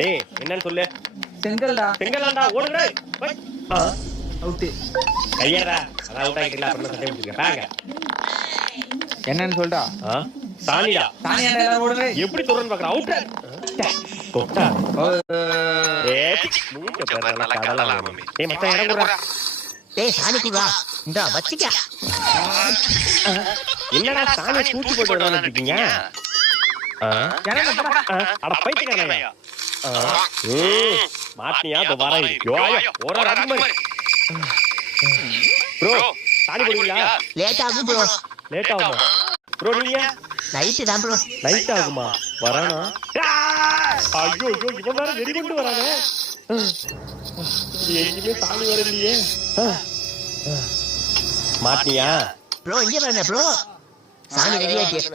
டேய் என்னன்னு சொல்லு. செங்கல்டா. செங்கலாண்டா ஓடுடா. போய். அவுட். கையடா. அத அவுட் ஆகிட்டல அப்புறம் சட்டை பிடிச்சிக்க. பாங்க. என்னன்னு சொல்டா. சாணிடா. சாணியாடா எல்லாரும் ஓடுறே. எப்படி சொல்றன்னு பாக்குற. அவுட். கொட்டா. மூஞ்ச பாரு நல்லா கடலா மாமி. டேய் மச்சான் இறங்குடா. டேய் சாணிக்கு வா. இந்தா வச்சிக்க. என்னடா சாணி தூக்கி போட்டு வரலாம்னு இருக்கீங்க? இறங்க போடா. அட பைத்தியக்காரயா. மாட்டியா துபாரா. யோயோ ஓரா ராஜ்குமார். ப்ரோ சாணி போடுவீங்களா? லேட் ஆகும் ப்ரோ. லேட் ஆகுமா? ப்ரோ நீங்க நைட் தான் ப்ரோ. நைட் ஆகுமா? வரானா? ஐயோ ஐயோ இவன் வேற வெறி கொண்டு வரானே. எங்கேயுமே சாணி வர இல்லையே. மாட்டியா? ப்ரோ இங்க வரணும் ப்ரோ. சாணி ரெடி ஆயிடுச்சு.